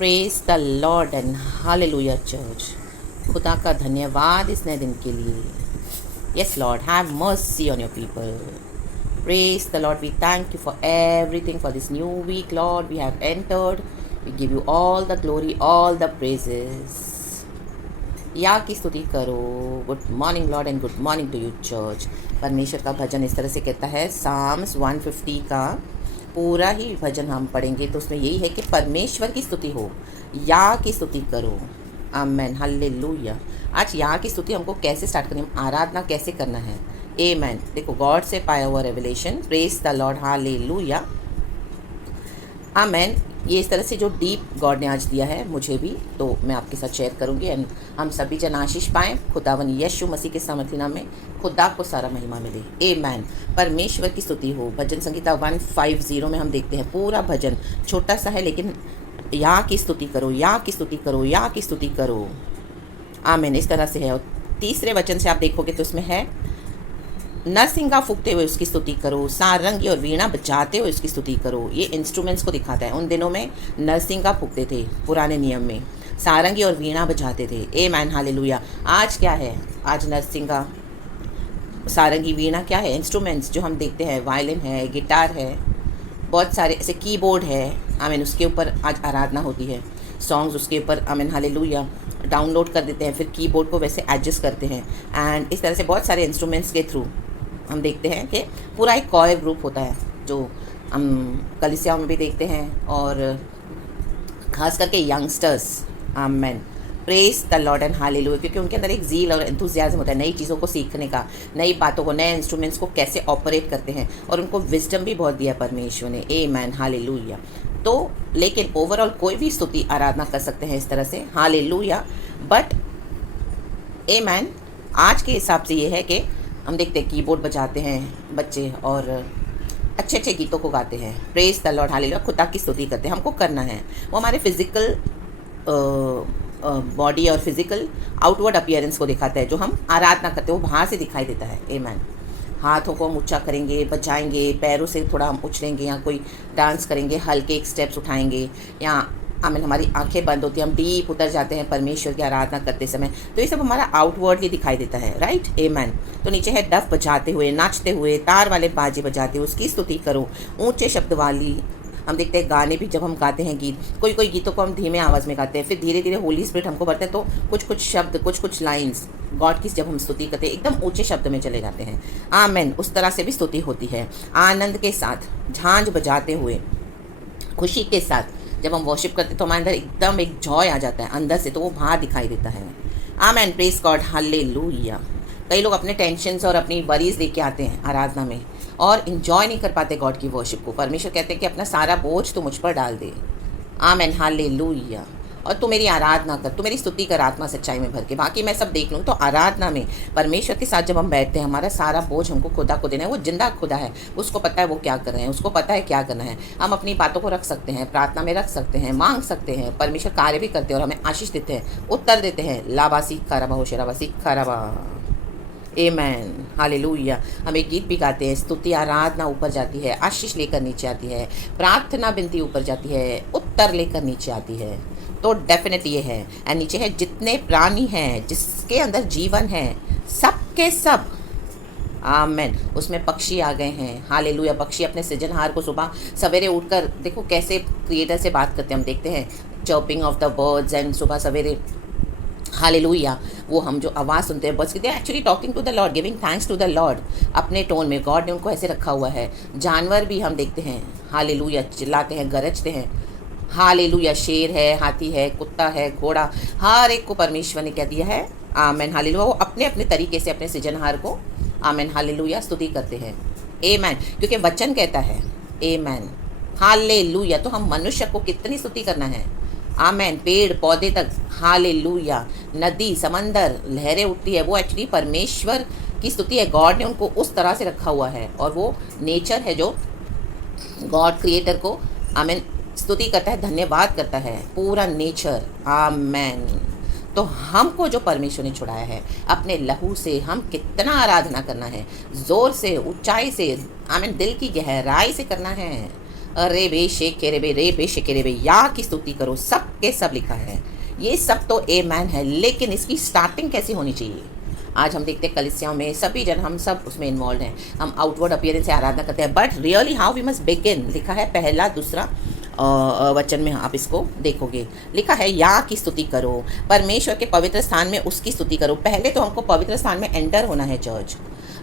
Praise the Lord and hallelujah church. खुदा का धन्यवाद इस नए दिन के लिए। Yes Lord, have mercy on your people. Praise the Lord, we thank you for everything for this new week Lord we have entered. We give you all the glory, all the praises. या की स्तुति करो। Good morning Lord and good morning to you church. परमेश्वर का भजन इस तरह से कहता है, साम्स 150 का पूरा ही भजन हम पढ़ेंगे तो उसमें यही है कि परमेश्वर की स्तुति हो, या की स्तुति करो। आमेन, हालेलुया। आज या की स्तुति हमको कैसे स्टार्ट करनी है, आराधना कैसे करना है। आमेन। देखो, गॉड से पाया हुआ revelation. Praise the Lord, hallelujah, amen. ये इस तरह से जो डीप गॉड ने आज दिया है मुझे भी, तो मैं आपके साथ शेयर करूंगी एंड हम सभी जन आशीष पाएँ। खुदावन यीशु मसीह के सामर्थ्य नाम में खुदा को सारा महिमा मिले। आमेन। परमेश्वर की स्तुति हो। भजन संगीता 150 में हम देखते हैं पूरा भजन छोटा सा है, लेकिन या की स्तुति करो, या की स्तुति करो, या की स्तुति करो। आमेन। इस तरह से है। और तीसरे वचन से आप देखोगे तो उसमें है, नरसिंगा फूकते हुए उसकी स्तुति करो, सारंगी और वीणा बजाते हुए उसकी स्तुति करो। ये इंस्ट्रूमेंट्स को दिखाता है। उन दिनों में नरसिंगा फूकते थे, पुराने नियम में सारंगी और वीणा बजाते थे। आमेन, हालेलुया। आज क्या है? आज नरसिंगा, सारंगी, वीणा क्या है? इंस्ट्रूमेंट्स जो हम देखते हैं। वायलिन है, गिटार है, बहुत सारे ऐसे कीबोर्ड है। आमीन। उसके ऊपर आज आराधना होती है। सॉन्ग्स उसके ऊपर, आमीन, हालेलुया, डाउनलोड कर देते हैं, फिर कीबोर्ड को वैसे एडजस्ट करते हैं। एंड इस तरह से बहुत सारे इंस्ट्रूमेंट्स के थ्रू हम देखते हैं कि पूरा एक कॉयर ग्रुप होता है जो हम कलीसियाओं में भी देखते हैं, और ख़ास करके youngsters. Amen. Praise the Lord and hallelujah. क्योंकि उनके अंदर एक ज़ील और एंथुसियाज्म होता है नई चीज़ों को सीखने का, नई बातों को, नए इंस्ट्रूमेंट्स को कैसे ऑपरेट करते हैं, और उनको विजडम भी बहुत दिया परमेश्वर ने। आमेन, हालेलुया। तो लेकिन ओवरऑल कोई भी स्तुति आराधना कर सकते हैं इस तरह से, हालेलुया। बट आमेन, आज के हिसाब से ये है कि हम देखते हैं कीबोर्ड बजाते हैं बच्चे और अच्छे अच्छे गीतों को गाते हैं। Praise the Lord, hallelujah. खुदा की स्तुति करते हैं। हमको करना है वो हमारे फिजिकल बॉडी और फिजिकल आउटवर्ड अपीयरेंस को दिखाता है। जो हम आराधना करते हैं वो बाहर से दिखाई देता है। आमेन। हाथों को हम ऊंचा करेंगे, बजाएंगे, पैरों से थोड़ा हम उछलेंगे, या कोई डांस करेंगे, हल्के एक स्टेप्स उठाएंगे, या आमीन, हमारी आंखें बंद होती हैं, हम डीप उतर जाते हैं परमेश्वर की आराधना करते समय। तो ये सब हमारा आउटवर्डली दिखाई देता है, राइट। आमेन। तो नीचे है, डफ बजाते हुए, नाचते हुए, तार वाले बाजे बजाते हुए उसकी स्तुति करो। ऊंचे शब्द वाली हम देखते हैं गाने भी, जब हम गाते हैं गीत, कोई कोई गीतों को हम धीमे आवाज़ में गाते हैं, फिर धीरे धीरे होली स्पिरिट हमको भरते हैं, तो कुछ कुछ शब्द, कुछ कुछ लाइन्स गॉड की जब हम स्तुति करते हैं एकदम ऊंचे शब्द में चले जाते हैं। आमेन। उस तरह से भी स्तुति होती है। आनंद के साथ, झांझ बजाते हुए, खुशी के साथ जब हम वर्शिप करते हैं तो हमारे अंदर एकदम एक जॉय आ जाता है अंदर से, तो वो बाहर दिखाई देता है। आमेन। Praise God, hallelujah. कई लोग अपने टेंशन्स और अपनी वरीज लेके आते हैं आराधना में और इन्जॉय नहीं कर पाते गॉड की वर्शिप को। परमेश्वर कहते हैं कि अपना सारा बोझ तो मुझ पर डाल दे। आमेन, हालेलुया। और तू मेरी आराधना कर, तू मेरी स्तुति कर आत्मा सच्चाई में भर के, बाकी मैं सब देख लूँ। तो आराधना में परमेश्वर के साथ जब हम बैठते हैं, हमारा सारा बोझ हमको खुदा को देना है। वो जिंदा खुदा है, उसको पता है वो क्या कर रहे हैं, उसको पता है क्या करना है। हम अपनी बातों को रख सकते हैं, प्रार्थना में रख सकते हैं, मांग सकते हैं। परमेश्वर कार्य भी करते हैं और हमें आशीष देते हैं, उत्तर देते हैं। लाबासी खराबा हो शेराबासी खराबा। आमेन, हालेलुया। हम एक गीत भी गाते हैं, स्तुति आराधना ऊपर जाती है, आशीष लेकर नीचे आती है, प्रार्थना विनती ऊपर जाती है, उत्तर लेकर नीचे आती है। तो डेफिनेट ये है। एंड नीचे है, जितने प्राणी हैं, जिसके अंदर जीवन है, सबके सब। आमेन। उसमें पक्षी आ गए हैं, हालेलुया। पक्षी अपने सृजनहार को सुबह सवेरे उठकर, देखो कैसे क्रिएटर से बात करते हैं। हम देखते हैं chirping of the birds and सुबह सवेरे, हालेलुया, वो हम जो आवाज़ सुनते हैं बस, they actually talking to the Lord, giving thanks to the Lord अपने टोन में। गॉड ने उनको ऐसे रखा हुआ है। जानवर भी हम देखते हैं, हालेलुया, चिल्लाते हैं, गरजते हैं, हालेलुया। शेर है, हाथी है, कुत्ता है, घोड़ा, हर एक को परमेश्वर ने क्या दिया है। आमेन, हालेलुया। वो अपने अपने तरीके से अपने सृजनहार को, आमेन, हालेलुया, स्तुति करते हैं। आमेन। क्योंकि वचन कहता है, आमेन, हालेलुया। तो हम मनुष्य को कितनी स्तुति करना है। आमेन। पेड़ पौधे तक, हालेलुया। नदी, समंदर, लहरें उठती है, वो एक्चुअली परमेश्वर की स्तुति है। गॉड ने उनको उस तरह से रखा हुआ है, और वो नेचर है जो गॉड क्रिएटर को, आमेन, स्तुति करता है, धन्यवाद करता है, पूरा नेचर। आमेन। तो हमको जो परमेश्वर ने छुड़ाया है अपने लहू से, हम कितना आराधना करना है, ज़ोर से, ऊंचाई से, आमीन, दिल की गहराई से करना है। अरे बे शेखे रे बे, रे बे शेखे रे बे, या की स्तुति करो, सब के सब लिखा है। ये सब तो ए मैन है, लेकिन इसकी स्टार्टिंग कैसी होनी चाहिए? आज हम देखते हैं कलीसियाओं में सभी जन, हम सब उसमें इन्वॉल्व हैं। हम आउटवर्ड अपीयरेंस से आराधना करते हैं, but really how we must begin, लिखा है पहला दूसरा वचन में आप इसको देखोगे, लिखा है या की स्तुति करो, परमेश्वर के पवित्र स्थान में उसकी स्तुति करो। पहले तो हमको पवित्र स्थान में एंटर होना है चर्च।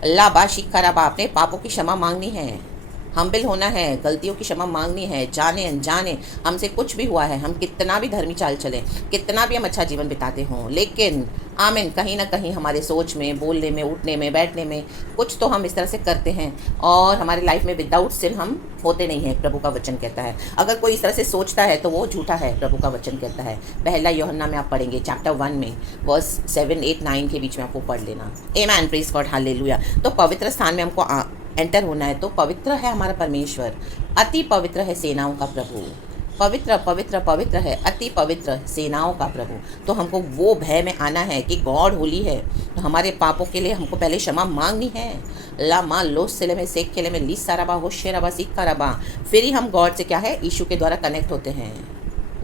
ला बा शिखा रा बा, अपने पापों की क्षमा मांगनी है, हम्बिल होना है, गलतियों की क्षमा मांगनी है, जाने अनजाने हमसे कुछ भी हुआ है, हम कितना भी धर्मी चाल चलें, कितना भी हम अच्छा जीवन बिताते हों, लेकिन आमीन कहीं ना कहीं हमारे सोच में, बोलने में, उठने में, बैठने में कुछ तो हम इस तरह से करते हैं और हमारी लाइफ में विदाउट सिन हम होते नहीं हैं। प्रभु का वचन कहता है अगर कोई इस तरह से सोचता है तो वो झूठा है। प्रभु का वचन कहता है, पहला यूहन्ना में आप पढ़ेंगे चैप्टर 1 में वर्स 7, 8, 9 के बीच में आपको पढ़ लेना। आमीन, प्रेज गॉड, हालेलुया। तो पवित्र स्थान में हमको एंटर होना है। तो पवित्र है हमारा परमेश्वर, अति पवित्र है सेनाओं का प्रभु, पवित्र पवित्र पवित्र है, अति पवित्र सेनाओं का प्रभु। तो हमको वो भय में आना है कि गॉड होली है, तो हमारे पापों के लिए हमको पहले क्षमा मांगनी है। ला मा लो सिले में सेक खेले में ली साराबा होशे रबा सीखा रबा, फिर ही हम गॉड से क्या है, यीशु के द्वारा कनेक्ट होते हैं।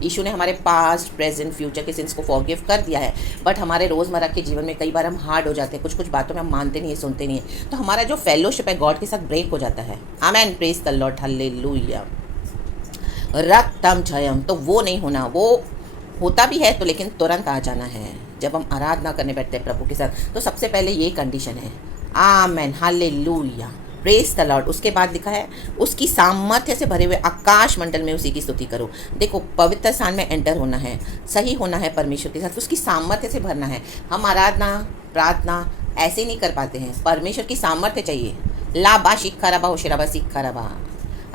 यीशु ने हमारे पास्ट, प्रेजेंट, फ्यूचर के सिंस को फॉरगिव कर दिया है, बट हमारे रोज़मर्रा के जीवन में कई बार हम हार्ड हो जाते हैं, कुछ कुछ बातों में हम मानते नहीं है, सुनते नहीं है, तो हमारा जो फेलोशिप है गॉड के साथ ब्रेक हो जाता है। Amen, praise the Lord, hallelujah. रक्तम Jayam, तो वो नहीं होना, वो होता भी है तो लेकिन तुरंत आ जाना है। जब हम आराधना करने बैठते हैं प्रभु के साथ, तो सबसे पहले ये कंडीशन है। आमेन, हालेलुया, प्रेज द लॉर्ड। उसके बाद लिखा है उसकी सामर्थ्य से भरे हुए आकाश मंडल में उसी की स्तुति करो। देखो, पवित्र स्थान में एंटर होना है, सही होना है परमेश्वर के साथ, उसकी सामर्थ्य से भरना है। हम आराधना प्रार्थना ऐसे नहीं कर पाते हैं, परमेश्वर की सामर्थ्य चाहिए। ला बा शिखा रबा हो शेराबा सीखा रबा।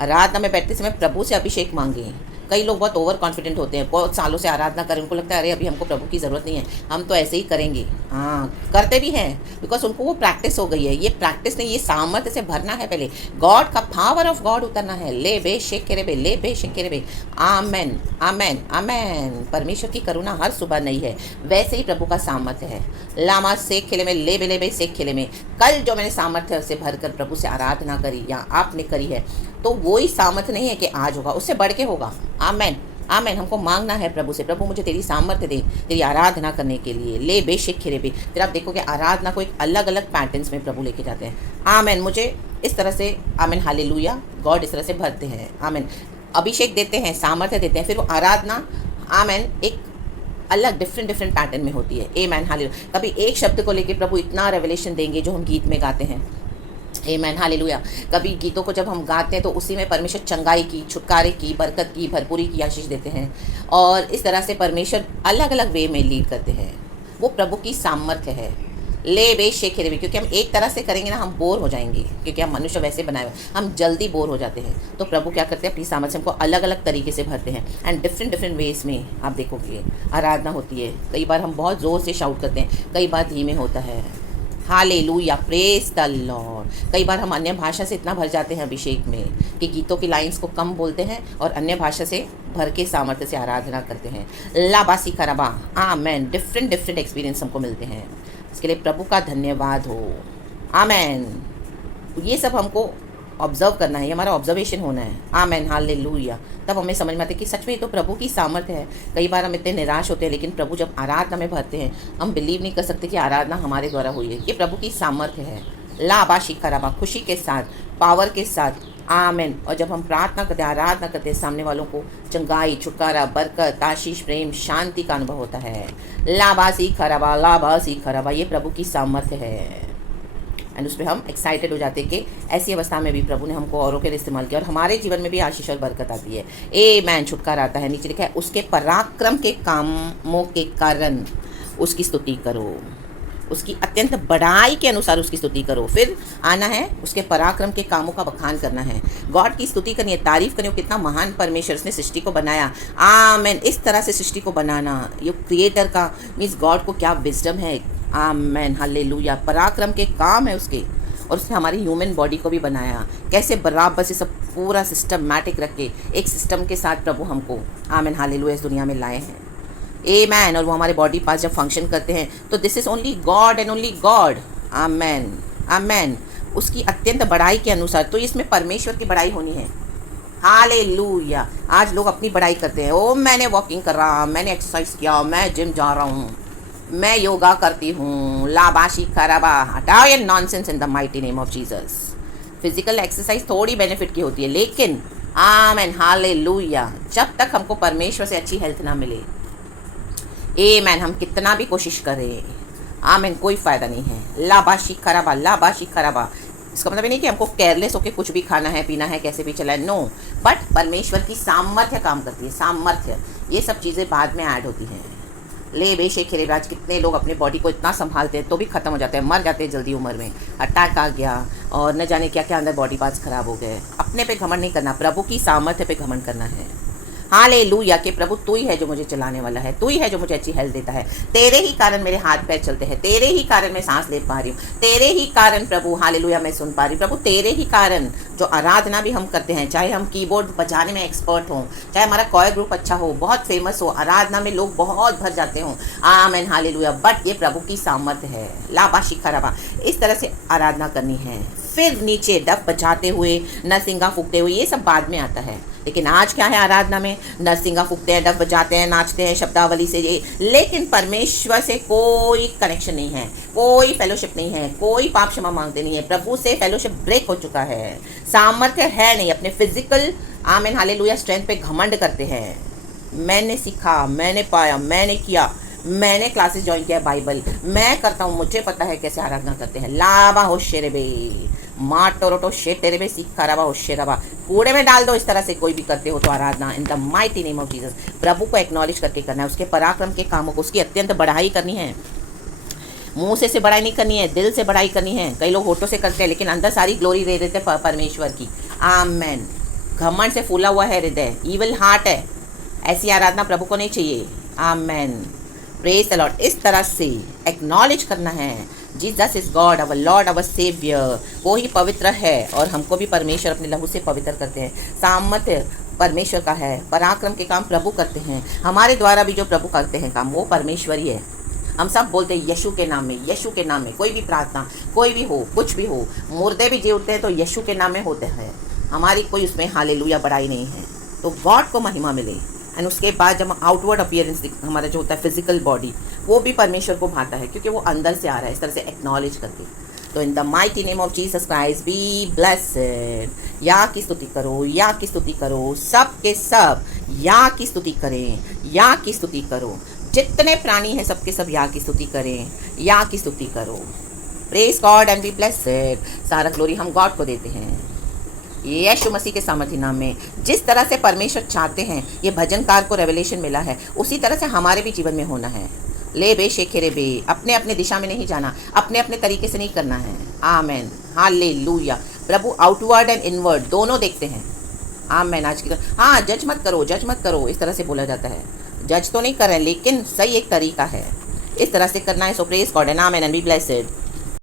आराधना में बैठते समय प्रभु से अभिषेक मांगे। कई लोग बहुत ओवर कॉन्फिडेंट होते हैं, बहुत सालों से आराधना करें, उनको लगता है अरे अभी हमको प्रभु की ज़रूरत नहीं है, हम तो ऐसे ही करेंगे। हाँ, करते भी हैं, बिकॉज उनको वो प्रैक्टिस हो गई है। ये प्रैक्टिस नहीं, ये सामर्थ्य से भरना है। पहले गॉड का पावर ऑफ गॉड उतरना है। ले बे शेख के रे बे, ले बे शेख के रे बे। आमेन आमेन आमेन। परमेश्वर की करुणा हर सुबह नई है, वैसे ही प्रभु का सामर्थ्य है। लामा सेख खेले में, ले बे सेख खेले में। कल जो मैंने सामर्थ्य से भरकर प्रभु से आराधना करी या आपने करी है, तो वही सामर्थ्य नहीं है कि आज होगा, उससे बढ़ के होगा। आमेन आमेन। हमको मांगना है प्रभु से, प्रभु मुझे तेरी सामर्थ्य दे तेरी आराधना करने के लिए। ले बेशिक खिरे बे। फिर आप देखोगे आराधना को एक अलग अलग पैटर्न्स में प्रभु लेके जाते हैं। आमेन, मुझे इस तरह से, आमेन हालेलुया, गॉड इस तरह से भरते हैं। आमेन, अभिषेक देते हैं, सामर्थ्य देते हैं, फिर वो आराधना आमेन एक अलग डिफरेंट पैटर्न में होती है। Amen hallelujah. कभी एक शब्द को लेके प्रभु इतना रेवलेशन देंगे जो हम गीत में गाते हैं। Amen hallelujah. कभी गीतों को जब हम गाते हैं तो उसी में परमेश्वर चंगाई की, छुटकारे की, बरकत की, भरपूरी की आशीष देते हैं, और इस तरह से परमेश्वर अलग अलग वे में लीड करते हैं। वो प्रभु की सामर्थ्य है। ले बे शेखे रे, क्योंकि हम एक तरह से करेंगे ना, हम बोर हो जाएंगे, क्योंकि हम मनुष्य वैसे बनाए हुए, हम जल्दी बोर हो जाते हैं। तो प्रभु क्या करते हैं, अपनी सामर्थ्य हमको अलग अलग तरीके से भरते हैं, एंड डिफरेंट वेज में आप देखोगे आराधना होती है। कई बार हम बहुत ज़ोर से शाउट करते हैं, कई बार धीमे होता है। Hallelujah, praise the Lord. कई बार हम अन्य भाषा से इतना भर जाते हैं अभिषेक में कि गीतों की लाइंस को कम बोलते हैं और अन्य भाषा से भर के सामर्थ्य से आराधना करते हैं। लाबासी करबा, आमेन। डिफरेंट एक्सपीरियंस हमको मिलते हैं। इसके लिए प्रभु का धन्यवाद हो। आमेन। ये सब हमको ऑब्जर्व करना है, ये हमारा ऑब्जर्वेशन होना है। Amen hallelujah. तब हमें समझ में आता है कि सच में ये तो प्रभु की सामर्थ्य है। कई बार हम इतने निराश होते हैं, लेकिन प्रभु जब आराधना में भरते हैं, हम बिलीव नहीं कर सकते कि आराधना हमारे द्वारा हुई है। ये प्रभु की सामर्थ्य है। लाबा शिखराबा, खुशी के साथ, पावर के साथ। आमेन। और जब हम प्रार्थना करते हैं, आराधना करते हैं, सामने वालों को चंगाई, छुटकारा, बरकत, आशीष, प्रेम, शांति का अनुभव होता है। लाबासी खराबा, ये प्रभु की सामर्थ्य है। एंड उस पर हम एक्साइटेड हो जाते हैं कि ऐसी अवस्था में भी प्रभु ने हमको औरों के लिए इस्तेमाल किया और हमारे जीवन में भी आशीष और बरकत आती है। आमेन। छुटकारा आता है। नीचे लिखा है उसके पराक्रम के कामों के कारण उसकी स्तुति करो, उसकी अत्यंत बड़ाई के अनुसार उसकी स्तुति करो। फिर आना है उसके पराक्रम के कामों का बखान करना है, गॉड की स्तुति करनी है, तारीफ करनी है। कितना महान परमेश्वर, उसने सृष्टि को बनाया। आमेन। इस तरह से सृष्टि को बनाना, ये क्रिएटर का मीन्स गॉड को क्या विजडम है। Amen hallelujah. पराक्रम के काम है उसके, और उसने हमारी ह्यूमन बॉडी को भी बनाया। कैसे बराबर से सब पूरा सिस्टमैटिक रख के एक सिस्टम के साथ प्रभु हमको आमेन हालेलुया इस दुनिया में लाए हैं। आमेन। और वो हमारे बॉडी पार्ट्स जब फंक्शन करते हैं तो this is only God and only God. Amen amen. उसकी अत्यंत बड़ाई के अनुसार, तो इसमें परमेश्वर की बड़ाई होनी है। हालेलुया। आज लोग अपनी बड़ाई करते हैं, ओ मैंने वॉकिंग कर रहा, मैंने एक्सरसाइज किया, मैं जिम जा रहा हूँ, मैं योगा करती हूँ, लाबाशी खराबा। हटाओ ये nonsense in the mighty name of Jesus. Physical exercise थोड़ी बेनिफिट की होती है, लेकिन आमेन हालेलुया, जब तक हमको परमेश्वर से अच्छी हेल्थ ना मिले, आमेन, हम कितना भी कोशिश करें, आमेन, कोई फ़ायदा नहीं है। लाबाशी खराबा, लाबाशी खराबा। इसका मतलब ये नहीं कि हमको केयरलेस होकर कुछ भी खाना है, पीना है, कैसे भी चला है, नो। बट परमेश्वर की सामर्थ्य काम करती है, सामर्थ्य। ये सब चीज़ें बाद में ऐड होती हैं। ले बेशक खेरे, आज कितने लोग अपने बॉडी को इतना संभालते हैं तो भी ख़त्म हो जाते हैं, मर जाते हैं जल्दी उम्र में, अटैक आ गया और न जाने क्या क्या अंदर बॉडी पार्ट्स ख़राब हो गए। अपने पे घमंड नहीं करना, प्रभु की सामर्थ्य पे घमंड करना है। हालेलुया कि प्रभु तू ही है जो मुझे चलाने वाला है, तू ही है जो मुझे अच्छी हेल्थ देता है, तेरे ही कारण मेरे हाथ पैर चलते हैं, तेरे ही कारण मैं सांस ले पा रही हूँ, तेरे ही कारण प्रभु हालेलुया मैं सुन पा रही हूँ। प्रभु तेरे ही कारण जो आराधना भी हम करते हैं, चाहे हम कीबोर्ड बजाने में एक्सपर्ट हों, चाहे हमारा कॉयर ग्रुप अच्छा हो, बहुत फेमस हो, आराधना में लोग बहुत भर जाते हों, आमेन हालेलुया, बट ये प्रभु की सामर्थ्य है। लाबाशी खराबा, इस तरह से आराधना करनी है। फिर नीचे डफ बजाते हुए, नरसिंगा फूकते हुए, ये सब बाद में आता है। लेकिन आज क्या है, आराधना में नरसिंगा फूकते हैं, डफ बजाते हैं, नाचते हैं शब्दावली से, ये, लेकिन परमेश्वर से कोई कनेक्शन नहीं है, कोई फेलोशिप नहीं है, कोई पाप क्षमा मांगते नहीं है। प्रभु से फेलोशिप ब्रेक हो चुका है, सामर्थ्य है नहीं। अपने फिजिकल आमेन हालेलुया स्ट्रेंथ पे घमंड करते हैं। मैंने सीखा, मैंने पाया, मैंने किया, मैंने क्लासेस ज्वाइन किया, बाइबल मैं करता हूँ, मुझे पता है कैसे आराधना करते हैं। लाबा हो शेरेबे, माँ टोरोटो शे तेरे बे सीखा रबा हो शेरबा, कूड़े में डाल दो इस तरह से कोई भी करते हो तो आराधना in the mighty name of Jesus. प्रभु को एक्नॉलेज करके करना है, उसके पराक्रम के कामों को, उसकी अत्यंत बढ़ाई करनी है। मुंह से बढ़ाई नहीं करनी है, दिल से बढ़ाई करनी है। कई लोग होठों से करते हैं लेकिन अंदर सारी ग्लोरी दे देते परमेश्वर की। आमेन। घमंड से फूला हुआ है हृदय, ईविल हार्ट है, ऐसी आराधना प्रभु को नहीं चाहिए। Amen, praise the Lord. इस तरह से एक्नॉलेज करना है, Jesus is God, our Lord, our saviour. वो ही पवित्र है और हमको भी परमेश्वर अपने लहू से पवित्र करते हैं। सामर्थ्य परमेश्वर का है, पराक्रम के काम प्रभु करते हैं। हमारे द्वारा भी जो प्रभु करते हैं काम, वो परमेश्वर ही है। हम सब बोलते हैं यीशु के नाम में, यीशु के नाम में। कोई भी प्रार्थना, कोई भी हो, कुछ भी हो, मुर्दे भी जी उठते हैं तो यीशु के नाम में होते हैं। हमारी कोई उसमें हालेलुया बढ़ाई नहीं है, तो गॉड को महिमा मिले। एंड उसके बाद जब आउटवर्ड अपीयरेंस हमारा जो होता है फिजिकल बॉडी, वो भी परमेश्वर को भाता है क्योंकि वो अंदर से आ रहा है, इस तरह से एक्नॉलेज करके। तो इन the mighty name of Jesus Christ be blessed. या की स्तुति करो, या की स्तुति करो, सब के सब या की स्तुति करें, या की स्तुति करो। जितने प्राणी हैं सबके सब या की स्तुति करें, या की स्तुति करो। Praise God and be blessed. सारा ग्लोरी हम गॉड को देते हैं यीशु मसीह के सामर्थ्य नाम में। जिस तरह से परमेश्वर चाहते हैं, ये भजनकार को रेवलेशन मिला है, उसी तरह से हमारे भी जीवन में होना है। ले बे शेखेरे बे, अपने अपने दिशा में नहीं जाना, अपने अपने तरीके से नहीं करना है। Amen hallelujah. Prabhu outward and inward दोनों देखते हैं। आमेन। आज की हाँ, जज मत करो, जज मत करो, इस तरह से बोला जाता है। जज तो नहीं कर रहे हैं, लेकिन सही एक तरीका है, इस तरह से करना है। So praise God and amen and be blessed.